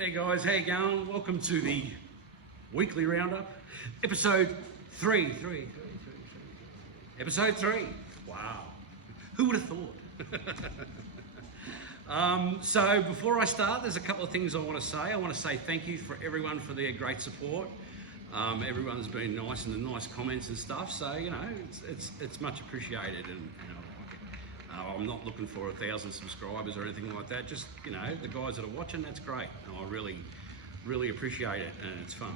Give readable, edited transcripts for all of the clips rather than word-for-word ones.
Hey guys, how you going? Welcome to the weekly roundup, episode 3. Episode 3. Wow, who would have thought? So before I start, there's a couple of things I want to say. I want to say thank you for everyone for their great support. Everyone's been nice and the nice comments and stuff. So you know, it's much appreciated, and I'm not looking for 1,000 subscribers or anything like that. Just, you know, the guys that are watching, that's great. I really appreciate it, and it's fun.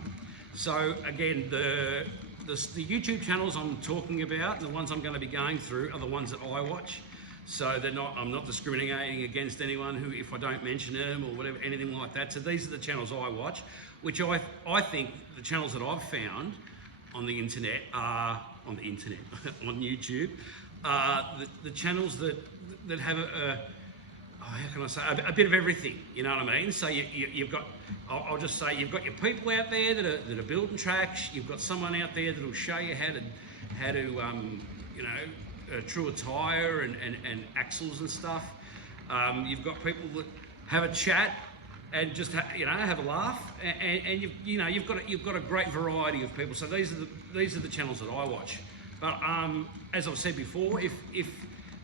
So again, the YouTube channels I'm talking about, the ones I'm going to be going through, are the ones that I watch. So I'm not discriminating against anyone who, if I don't mention them or whatever, anything like that. So these are the channels I watch, which I think the channels that I've found on the internet are on YouTube. The channels that have how can I say, a bit of everything, you know what I mean? So you've got, I'll just say, you've got your people out there that are building tracks. You've got someone out there that'll show you how to you know, true a tyre and axles and stuff. You've got people that have a chat and just have a laugh, and you've got a great variety of people. So these are the channels that I watch. But as I've said before, if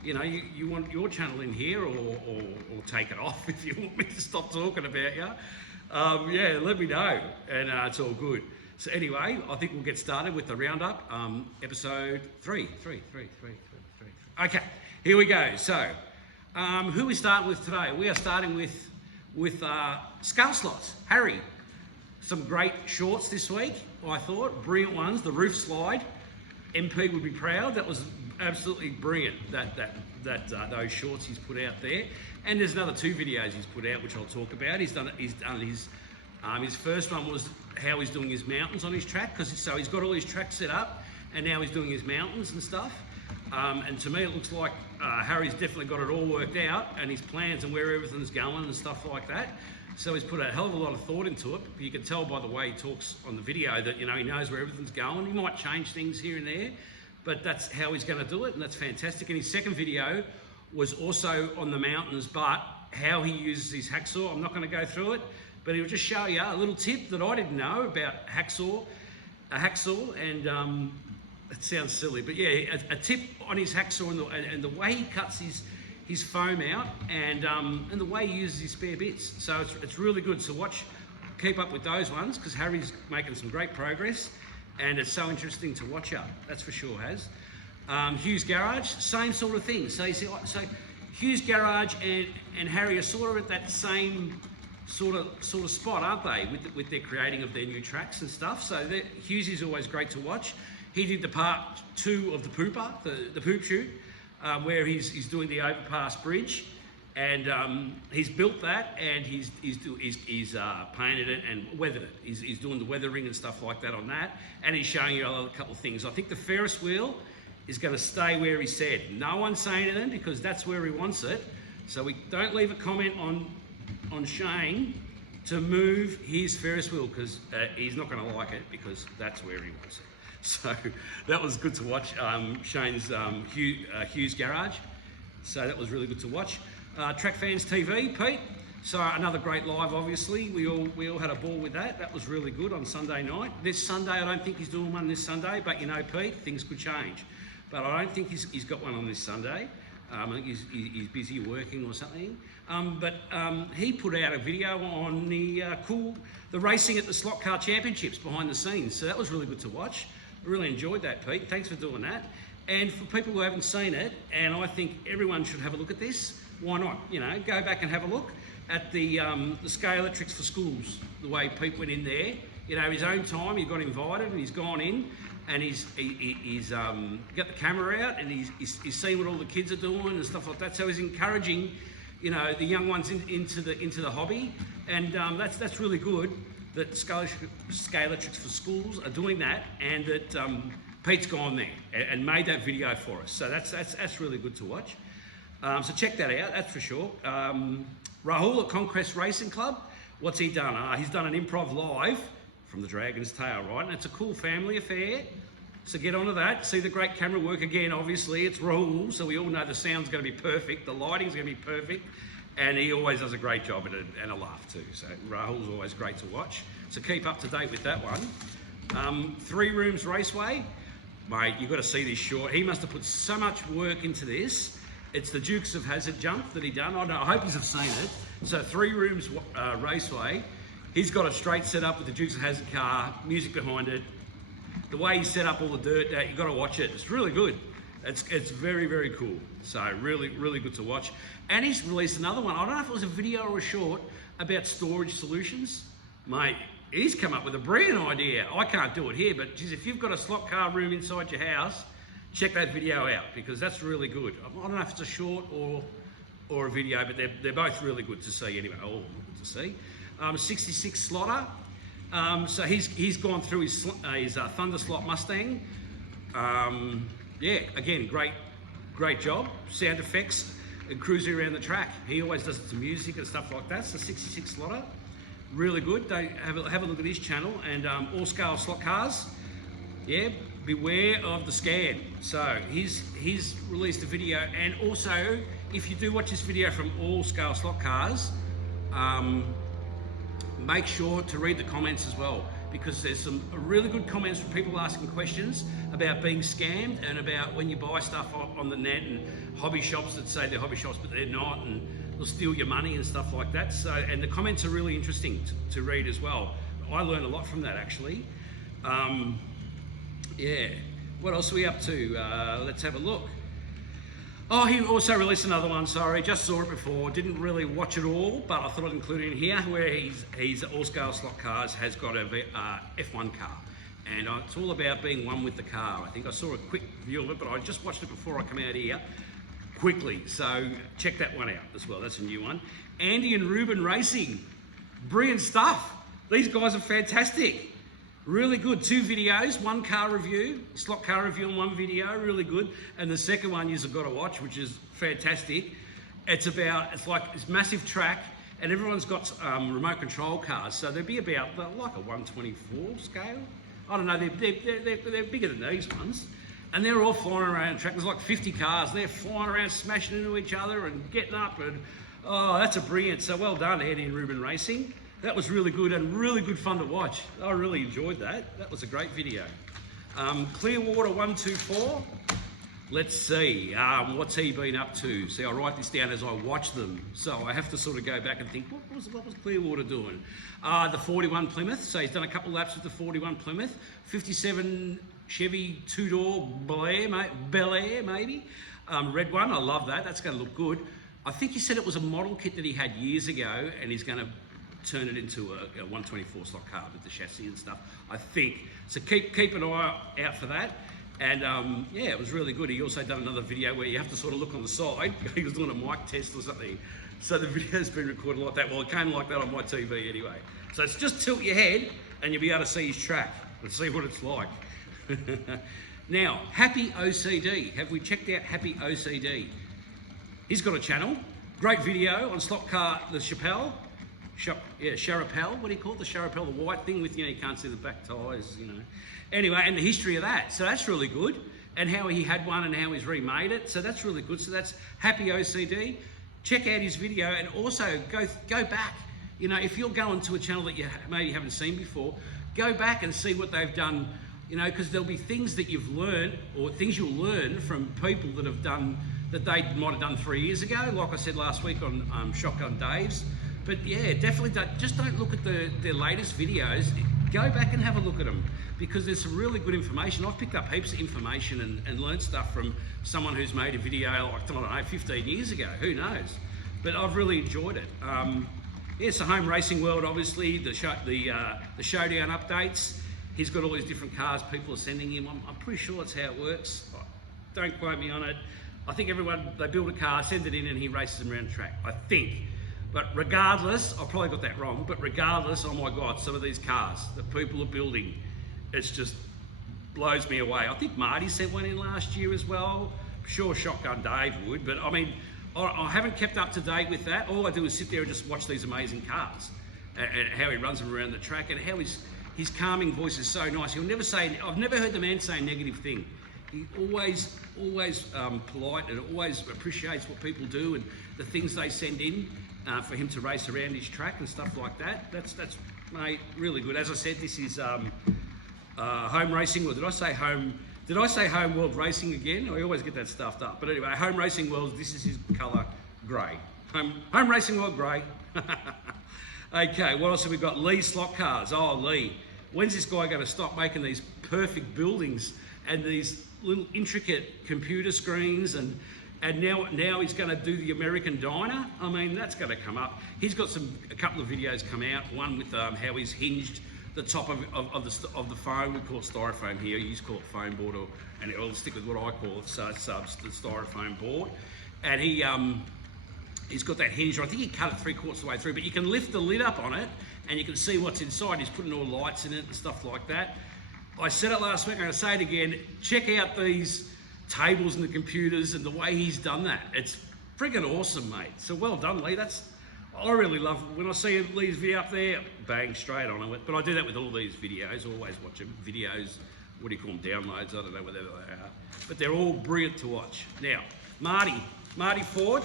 you know you want your channel in here, or take it off if you want me to stop talking about you, yeah, let me know, and it's all good. So anyway, I think we'll get started with the roundup, episode 3. Okay, here we go. So, who are we starting with today? We are starting with skull slots. Harry, some great shorts this week. I thought brilliant ones. The roof slide. MP would be proud. That was absolutely brilliant. Those shorts he's put out there, and there's another 2 videos he's put out which I'll talk about. He's done his first one was how he's doing his mountains on his track, so he's got all his tracks set up, and now he's doing his mountains and stuff. And to me, it looks like Harry's definitely got it all worked out, and his plans and where everything's going and stuff like that. So he's put a hell of a lot of thought into it. You can tell by the way he talks on the video that, you know, he knows where everything's going. He might change things here and there, but that's how he's going to do it, and that's fantastic. And his second video was also on the mountains, but how he uses his hacksaw. I'm not going to go through it, but he'll just show you a little tip that I didn't know about a hacksaw, and it sounds silly, but yeah, a tip on his hacksaw and the way he cuts his foam out, and the way he uses his spare bits. So it's really good. So keep up with those ones, because Harry's making some great progress, and it's so interesting to watch up. That's for sure, Has. Hugh's Garage, same sort of thing. So Hugh's Garage and Harry are sort of at that same sort of spot, aren't they, with their creating of their new tracks and stuff. So Hugh's is always great to watch. He did the part 2 of the pooper, the poop shoot, where he's doing the overpass bridge, and he's built that, and he's painted it and weathered it. He's doing the weathering and stuff like that on that, and he's showing you a couple of things. I think the Ferris wheel is going to stay where he said. No one's saying anything because that's where he wants it. So we don't leave a comment on Shane to move his Ferris wheel, because he's not going to like it, because that's where he wants it. So that was good to watch, Shane's Hugh's Garage. So that was really good to watch. Track Fans TV, Pete. So another great live, obviously. We all had a ball with that. That was really good on Sunday night. This Sunday, I don't think he's doing one this Sunday, but you know, Pete, things could change. But I don't think he's got one on this Sunday. I think he's busy working or something. But he put out a video on the racing at the SlotCar Championships behind the scenes. So that was really good to watch. I really enjoyed that, Pete. Thanks for doing that. And for people who haven't seen it, and I think everyone should have a look at this, why not? You know, go back and have a look at the Scale Electrics for Schools, the way Pete went in there. You know, his own time, he got invited and he's gone in, and he's got the camera out, and he's seen what all the kids are doing and stuff like that. So he's encouraging, you know, the young ones into the hobby, and that's really good that Scale Electrics for Schools are doing that, and that Pete's gone there and made that video for us. So that's really good to watch. So check that out, that's for sure. Rahul at Conquest Racing Club, what's he done? He's done an improv live from the Dragon's Tail, right? And it's a cool family affair. So get onto that. See the great camera work again, obviously. It's Rahul, so we all know the sound's going to be perfect. The lighting's going to be perfect. and he always does a great job and a laugh too. So Rahul's always great to watch. So keep up to date with that one. 3 Rooms Raceway, mate, you've got to see this short. He must have put so much work into this. It's the Dukes of Hazzard jump that he done. I hope you've seen it. So 3 Rooms Raceway, he's got a straight setup with the Dukes of Hazzard car, music behind it. The way he set up all the dirt, you've got to watch it. It's really good. It's very, very cool. So really, really good to watch. And he's released another one. I don't know if it was a video or a short about storage solutions. Mate, he's come up with a brilliant idea. I can't do it here, but geez, if you've got a slot car room inside your house, check that video out because that's really good. I don't know if it's a short or a video, but they're both really good to see anyway. All good to see. 66 Slotter. So he's gone through his Thunder Slot Mustang. Yeah, again, great job. Sound effects and cruising around the track. He always does it to music and stuff like that. So 66 Slotter, really good. Have a look at his channel and all scale slot cars. Yeah, beware of the scam. So he's released a video, and also if you do watch this video from all scale slot cars, make sure to read the comments as well, because there's some really good comments from people asking questions about being scammed and about when you buy stuff on the net and hobby shops that say they're hobby shops but they're not, and they'll steal your money and stuff like that. So, and the comments are really interesting to read as well. I learned a lot from that actually. Yeah, what else are we up to? Let's have a look. Oh, he also released another one, sorry, just saw it before, didn't really watch it all, but I thought I'd include it in here, where he's All Scale Slot Cars has got a F1 car, and it's all about being one with the car. I think I saw a quick view of it, but I just watched it before I come out here quickly, so check that one out as well, that's a new one. Andy and Ruben Racing, brilliant stuff. These guys are fantastic. Really good, 2 videos, 1 car review, slot car review and 1 video, really good. And the second one you've got to watch, which is fantastic. It's like this massive track, and everyone's got remote control cars. So they'd be about like a 124 scale. I don't know, they're bigger than these ones. And they're all flying around the track. There's like 50 cars. They're flying around, smashing into each other and getting up. And oh, that's a brilliant. So well done, Andy and Ruben Racing. That was really good and really good fun to watch. I really enjoyed that. That was a great video. Clearwater 124. Let's see, what's he been up to? See, I write this down as I watch them. So I have to sort of go back and think, what was Clearwater doing? The 41 Plymouth. So he's done a couple laps with the 41 Plymouth. 57 Chevy 2-door Bel Air maybe. Red one, I love that. That's going to look good. I think he said it was a model kit that he had years ago, and he's going to turn it into a 124 slot car with the chassis and stuff, I think. So keep an eye out for that. And yeah, it was really good. He also done another video where you have to sort of look on the side. He was doing a mic test or something. So the video's been recorded like that. Well, it came like that on my TV anyway. So it's just tilt your head and you'll be able to see his track and see what it's like. Now, Happy OCD. Have we checked out Happy OCD? He's got a channel. Great video on SlotCar, the Chappelle. Charapelle, what do you call it? The Charapelle, the white thing with, you can't see the back tyres, Anyway, and the history of that. So that's really good. And how he had one and how he's remade it. So that's really good. So that's Happy OCD. Check out his video, and also go back. If you're going to a channel that you maybe haven't seen before, go back and see what they've done, because there'll be things that you've learned or things you'll learn from people that have done, that they might have done 3 years ago, like I said last week on Shotgun Dave's. But yeah, definitely don't look at their latest videos. Go back and have a look at them, because there's some really good information. I've picked up heaps of information and learned stuff from someone who's made a video like, I don't know, 15 years ago, who knows? But I've really enjoyed it. Yeah, so Home Racing World, obviously, the showdown updates. He's got all these different cars people are sending him. I'm pretty sure that's how it works. Don't quote me on it. I think they build a car, send it in, and he races them around the track, I think. But regardless, I probably got that wrong, but regardless, oh my God, some of these cars that people are building, it's just blows me away. I think Marty sent one in last year as well. I'm sure Shotgun Dave would, but I mean, I haven't kept up to date with that. All I do is sit there and just watch these amazing cars and how he runs them around the track, and how his calming voice is so nice. He'll never say, I've never heard the man say a negative thing. He always polite, and always appreciates what people do and the things they send in. for him to race around his track and stuff like that. That's mate, really good. As I said, this is home racing, or did I say home world racing again? I always get that stuffed up. But anyway, home racing world, this is his colour grey. Home racing world grey. Okay, what else have we got? Lee Slot Cars. Oh, Lee. When's this guy going to stop making these perfect buildings and these little intricate computer screens, and now he's going to do the American Diner? I mean, that's going to come up. He's got a couple of videos come out. One with how he's hinged the top of the foam. We call it styrofoam here. You just call it foam board, and I'll stick with what I call it, so it's the styrofoam board. And he's got that hinge. I think he cut it 3/4 of the way through, but you can lift the lid up on it and you can see what's inside. He's putting all lights in it and stuff like that. I said it last week, I'm going to say it again. Check out these tables and the computers and the way he's done that. It's friggin' awesome, mate. So well done, Lee. I really love it. When I see Lee's video up there, bang, straight on it. But I do that with all these videos. I always watch them. Videos, what do you call them, downloads? I don't know whether they are. But they're all brilliant to watch. Now, Marty Ford,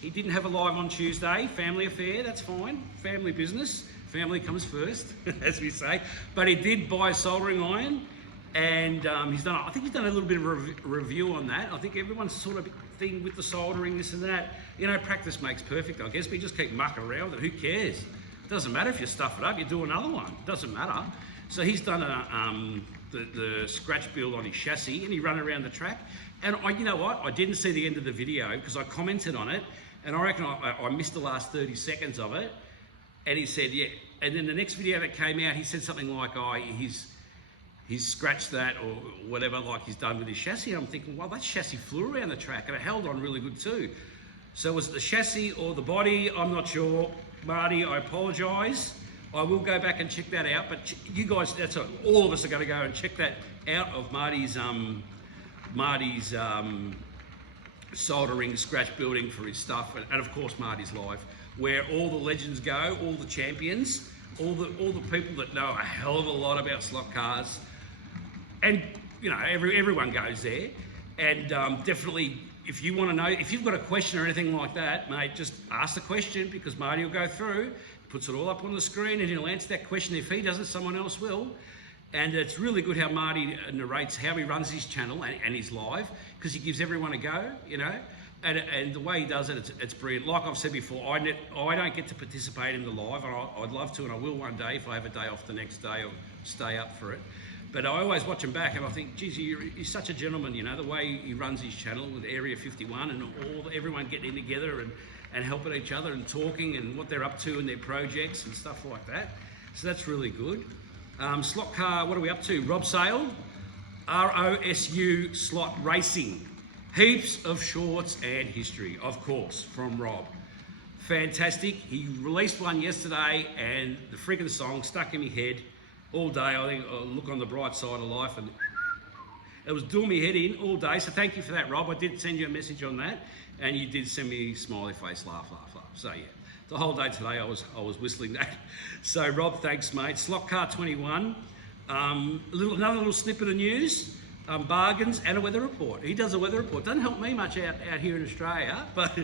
he didn't have a live on Tuesday. Family affair, that's fine. Family business. Family comes first, as we say. But he did buy a soldering iron, and I think he's done a little bit of a review on that. I think everyone's sort of thing with the soldering, this and that. You know, practice makes perfect, I guess. But you just keep mucking around with it. Who cares? It doesn't matter if you stuff it up. You do another one. It doesn't matter. So he's done the scratch build on his chassis, and he ran around the track. And you know what? I didn't see the end of the video because I commented on it, and I reckon I missed the last 30 seconds of it. And he said, yeah. And then the next video that came out, he said something like, oh, he's scratched that or whatever, like he's done with his chassis. And I'm thinking, well, that chassis flew around the track and it held on really good too. So was it the chassis or the body? I'm not sure. Marty, I apologise. I will go back and check that out. But you guys, all of us are going to go and check that out of Marty's soldering, scratch building for his stuff, and of course Marty's live, where all the legends go, all the champions, all the people that know a hell of a lot about slot cars, and you know everyone goes there. And definitely, if you want to know, if you've got a question or anything like that, mate, just ask the question, because Marty will go through, puts it all up on the screen, and he'll answer that question. If he doesn't, someone else will. And it's really good how Marty narrates how he runs his channel and his live, because he gives everyone a go, you know. And the way he does it, it's brilliant. Like I've said before, I don't get to participate in the live, and I'd love to, and I will one day if I have a day off the next day or stay up for it. But I always watch him back, and I think, geez, he's such a gentleman, you know, the way he runs his channel with Area 51 and everyone getting together and helping each other and talking and what they're up to and their projects and stuff like that. So that's really good. Slot car, what are we up to? Rob Sale, ROSU Slot Racing. Heaps of shorts and history, of course, from Rob. Fantastic. He released one yesterday, and the friggin' song stuck in my head all day. I think I'll look on the bright side of life, and it was doing me head in all day. So thank you for that, Rob. I did send you a message on that, and you did send me smiley face, laugh, laugh, laugh. So yeah. The whole day today I was whistling that. So Rob, thanks mate. SlotCar 21, another little snippet of news, bargains and a weather report. He does a weather report. Doesn't help me much out here in Australia, but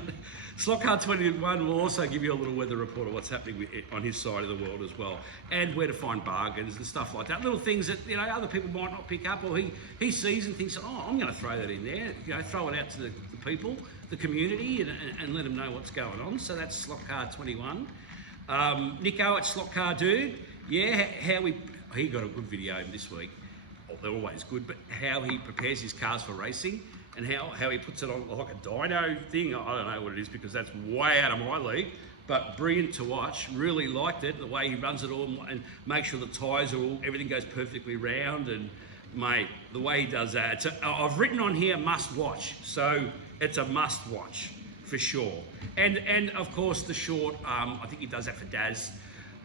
SlotCar 21 will also give you a little weather report of what's happening on his side of the world as well, and where to find bargains and stuff like that. Little things that, you know, other people might not pick up, or he sees and thinks, oh, I'm going to throw that in there. You know, throw it out to the people, the community, and let them know what's going on. So that's SlotCar 21. Nico at SlotCar Dude, yeah, he got a good video this week. Oh, they're always good, but how he prepares his cars for racing, and how he puts it on like a dyno thing. I don't know what it is, because that's way out of my league, but brilliant to watch. Really liked it, the way he runs it all and makes sure the tyres everything goes perfectly round. And mate, the way he does that, I've written on here must watch, so it's a must watch for sure. And of course the short, I think he does that for Daz.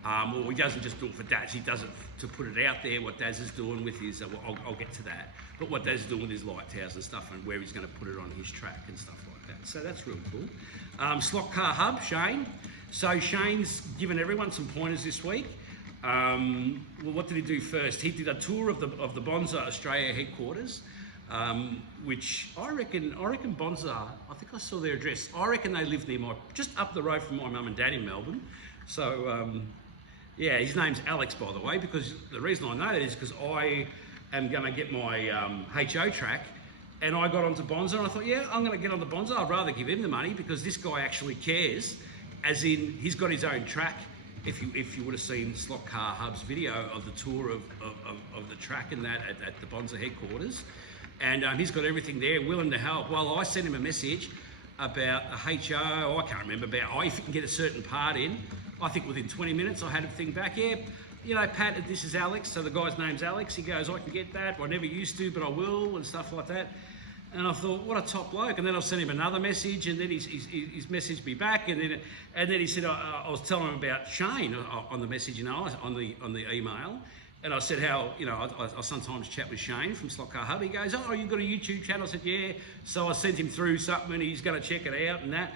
Well, he doesn't just do it for Daz, he does it to put it out there, what Daz is doing with his, I'll get to that, but what Daz is doing with his light towers and stuff, and where he's going to put it on his track and stuff like that. So that's real cool. SlotCarHub, Shane. So Shane's given everyone some pointers this week. Well, what did he do first? He did a tour of the Bonsa Australia headquarters. which I reckon Bonsa, I think I saw their address. I reckon they live near just up the road from my mum and dad in Melbourne. So yeah, his name's Alex, by the way, because the reason I know that is because I am going to get my HO track, and I got onto Bonsa, and I thought, yeah, I'm going to get onto Bonsa. I'd rather give him the money because this guy actually cares, as in he's got his own track. If you would have seen SlotCarHub's video of the tour of the track and that at the Bonsa headquarters, and he's got everything there, willing to help. Well, I sent him a message about a HO, I can't remember, about if you can get a certain part in. I think within 20 minutes I had a thing back. Yeah, you know, Pat, this is Alex, so the guy's name's Alex. He goes, I can get that, I never used to, but I will, and stuff like that. And I thought, what a top bloke. And then I sent him another message, and then he's messaged me back, and then he said, I was telling him about Shane on the message, you know, on the email. And I said how, you know, I sometimes chat with Shane from SlotCarHub. He goes, oh, you've got a YouTube channel? I said, yeah. So I sent him through something, and he's going to check it out and that.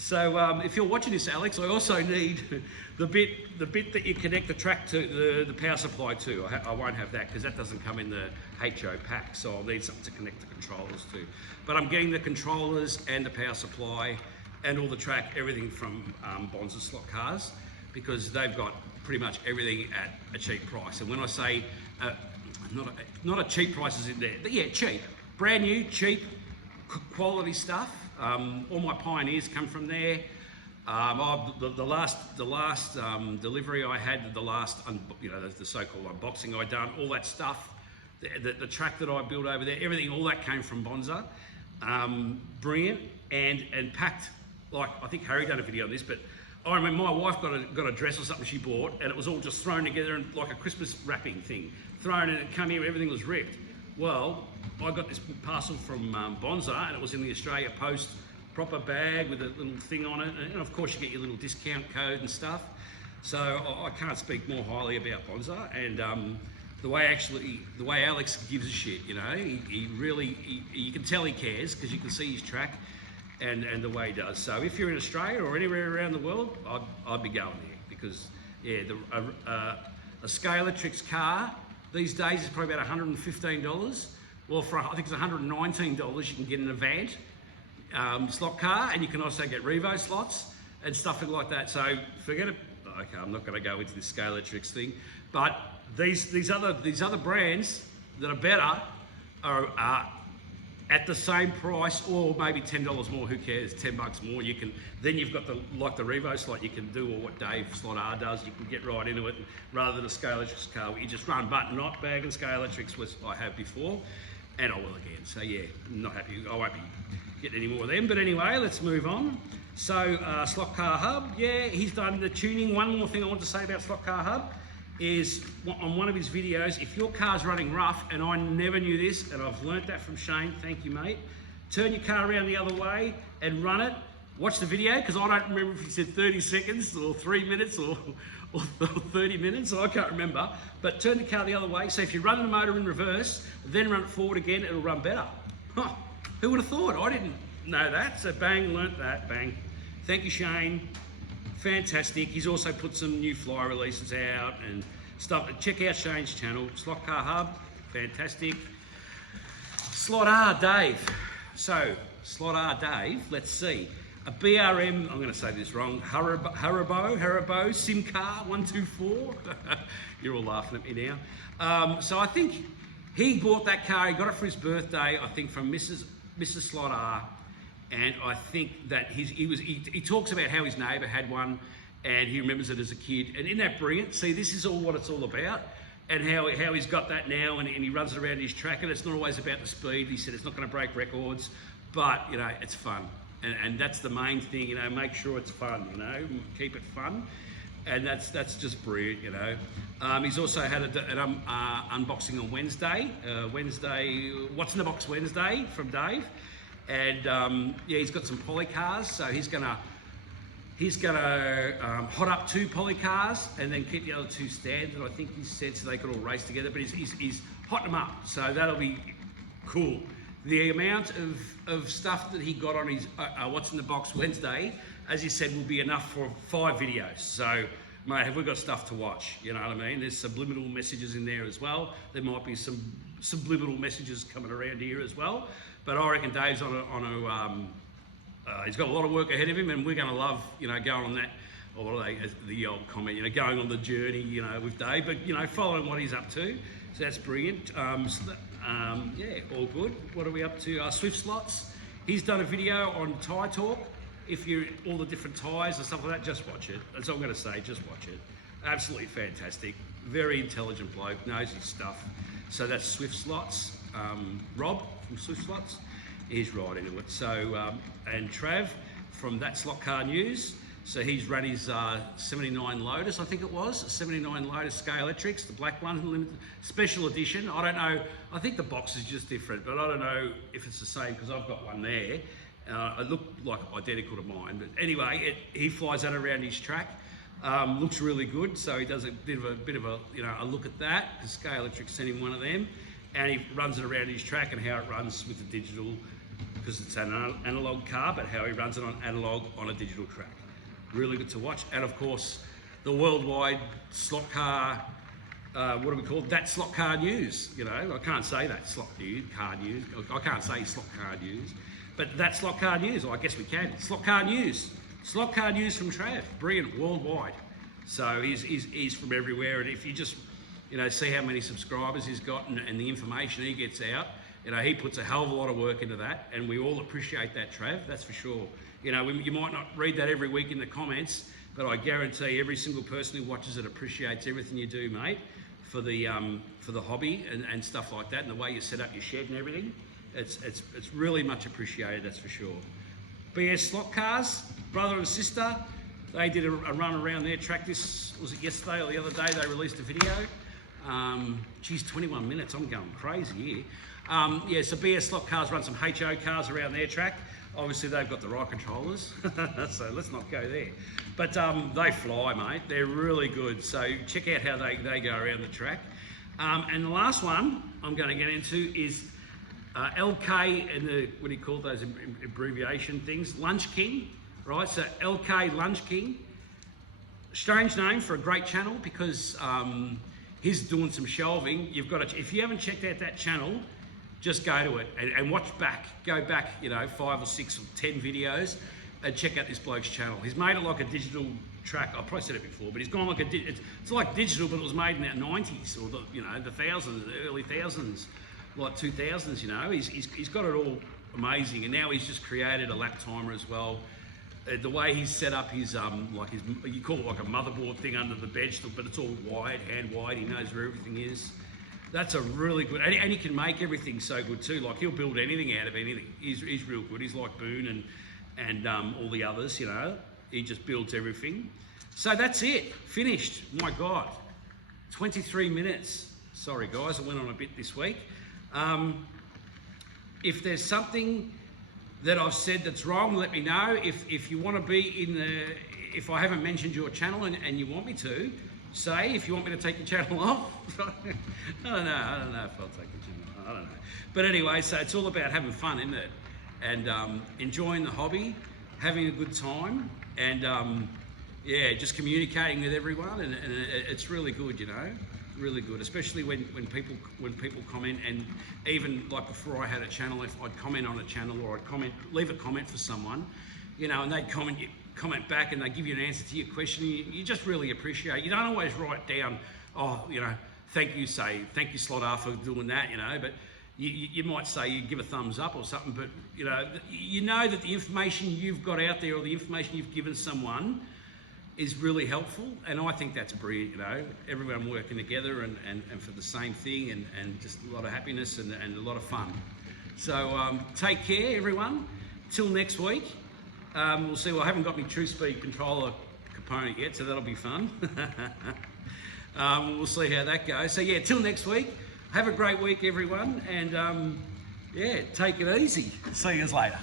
So if you're watching this, Alex, I also need the bit that you connect the track to, the power supply to. I won't have that because that doesn't come in the HO pack, so I'll need something to connect the controllers to. But I'm getting the controllers and the power supply and all the track, everything from Bonsa Slot Cars, because they've got pretty much everything at a cheap price. And when I say not a cheap price is in there, but yeah, cheap, brand new, cheap, quality stuff. All my Pioneers come from there. The last delivery I had, you know, the so-called unboxing I done, all that stuff, the track that I built over there, everything, all that came from Bonsa. Brilliant and packed. Like, I think Harry done a video on this, but I remember my wife got a dress or something she bought, and it was all just thrown together in like a Christmas wrapping thing, thrown, and it came here, everything was ripped. Well, I got this parcel from Bonsa, and it was in the Australia Post proper bag with a little thing on it, and of course you get your little discount code and stuff. So I can't speak more highly about Bonsa, and the way Alex gives a shit, you know, he really, you can tell he cares because you can see his track and the way he does. So if you're in Australia or anywhere around the world, I'd be going there because, yeah, a Scalatrix car these days is probably about $115. Well, for I think it's $119 you can get an Avant slot car, and you can also get Revo slots and stuff like that. So forget it. Okay, I'm not going to go into this Scalatrix thing, but these other brands that are better are at the same price, or maybe $10 more. Who cares? $10 more. You can then you've got the Revo slot. You can do what Dave SlotR does. You can get right into it, rather than a Scalatrix car where you just run button, not bag and Scalatrix, which I have before, and I will again. So yeah, not happy. I won't be getting any more of them. But anyway, let's move on. So SlotCarHub, yeah, he's done the tuning. One more thing I want to say about SlotCarHub is on one of his videos, if your car's running rough, and I never knew this, and I've learnt that from Shane, thank you mate, turn your car around the other way and run it, watch the video, because I don't remember if he said 30 seconds or 3 minutes or 30 minutes, I can't remember, but turn the car the other way, so if you run the motor in reverse, then run it forward again, it'll run better. Huh, who would have thought? I didn't know that, so bang, learnt that, bang. Thank you Shane. Fantastic. He's also put some new fly releases out and stuff. Check out Shane's channel, SlotCarHub. Fantastic. SlotR Dave. So, SlotR Dave, let's see. A BRM, I'm going to say this wrong, Haribo SIM car 124. You're all laughing at me now. So I think he bought that car, he got it for his birthday, I think from Mrs. SlotR. And I think that he talks about how his neighbour had one and he remembers it as a kid. And isn't that brilliant? See, this is all what it's all about, and how he's got that now, and he runs it around his track, and it's not always about the speed. He said it's not going to break records, but, you know, it's fun. And that's the main thing, you know, make sure it's fun, you know, keep it fun. And that's just brilliant, you know. He's also had an unboxing on Wednesday. What's in the box Wednesday from Dave. And yeah, he's got some poly cars, so he's gonna hot up 2 poly cars and then keep the other 2 standard. I think he said so they could all race together, but he's hotting them up, so that'll be cool. The amount of stuff that he got on his What's in the Box Wednesday, as he said, will be enough for 5 videos. So, mate, have we got stuff to watch? You know what I mean? There's subliminal messages in there as well. There might be some subliminal messages coming around here as well. But I reckon Dave's he's got a lot of work ahead of him, and we're going to love, you know, going on that, or what are they, the old comment, you know, going on the journey, you know, with Dave, but, you know, following what he's up to. So that's brilliant. Yeah, all good. What are we up to? Swift Slots. He's done a video on tyre talk. If you're all the different tyres and stuff like that, just watch it. That's all I'm going to say, just watch it. Absolutely fantastic. Very intelligent bloke, knows his stuff. So that's Swift Slots. Rob from Swift Slots, he's right into it. So, and Trav from SlotCarNews. So he's run his 79 Lotus, I think it was, 79 Lotus Scale Electrics, the black one, limited special edition. I don't know, I think the box is just different, but I don't know if it's the same because I've got one there. It looked like identical to mine, but anyway, he flies that around his track. Looks really good, so he does a bit of a you know, a look at that, because Scale Electric sent him one of them, and he runs it around his track and how it runs with the digital, because it's an analog car, but how he runs it on analog on a digital track. Really good to watch. And of course, the worldwide SlotCar, what do we call it? That SlotCarNews, you know, I can't say that SlotCarNews, I can't say SlotCarNews, but that SlotCarNews, I guess we can. SlotCarNews from Trav, brilliant, worldwide. So he's from everywhere, and if you just, you know, see how many subscribers he's got and the information he gets out, you know, he puts a hell of a lot of work into that, and we all appreciate that, Trav, that's for sure. You know, you might not read that every week in the comments, but I guarantee every single person who watches it appreciates everything you do, mate, for the hobby and stuff like that, and the way you set up your shed and everything. It's really much appreciated, that's for sure. BSLockCars, brother and sister, they did a run around their track. This was it yesterday or the other day. They released a video. Geez, 21 minutes. I'm going crazy here. Yeah, so BSLockCars run some HO cars around their track. Obviously, they've got the right controllers, so let's not go there. But they fly, mate. They're really good. So check out how they go around the track. And the last one I'm going to get into is LK and the, what do you call those abbreviation things? Lunch King, right? So LK Lunch King. Strange name for a great channel, because he's doing some shelving. You've got to, if you haven't checked out that channel, just go to it and watch back. Go back, you know, 5 or 6 or 10 videos and check out this bloke's channel. He's made it like a digital track. I've probably said it before, but he's gone like it's like digital, but it was made in the 90s or the, you know, the thousands, the early thousands, like 2000s. You know, he's got it all amazing, and now he's just created a lap timer as well. The way he's set up his like his, you call it like a motherboard thing under the bench, but it's all wide, hand wide. He knows where everything is. That's a really good, and he can make everything so good too. Like, he'll build anything out of anything. He's real good. He's like Boone and all the others, you know. He just builds everything. So that's it, finished. My God, 23 minutes. Sorry guys, I went on a bit this week. If there's something that I've said that's wrong, let me know. If you want to be in the, if I haven't mentioned your channel and you want me to, say if you want me to take the channel off. I don't know if I'll take the channel off. I don't know. But anyway, so it's all about having fun, isn't it? And enjoying the hobby, having a good time, and yeah, just communicating with everyone, and it's really good, you know, really good, especially when people comment. And even like before I had a channel, if I'd comment on a channel or I'd leave a comment for someone, you know, and they'd comment back and they give you an answer to your question, you just really appreciate. You don't always write down, oh, you know, thank you SlotR for doing that, you know, but you might say, you give a thumbs up or something, but you know that the information you've got out there or the information you've given someone is really helpful, and I think that's brilliant, you know, everyone working together and for the same thing, and just a lot of happiness and a lot of fun. So take care, everyone. Till next week. We'll see. Well, I haven't got my True Speed controller component yet, so that'll be fun. We'll see how that goes. So yeah, till next week. Have a great week, everyone, and yeah, take it easy. See you later.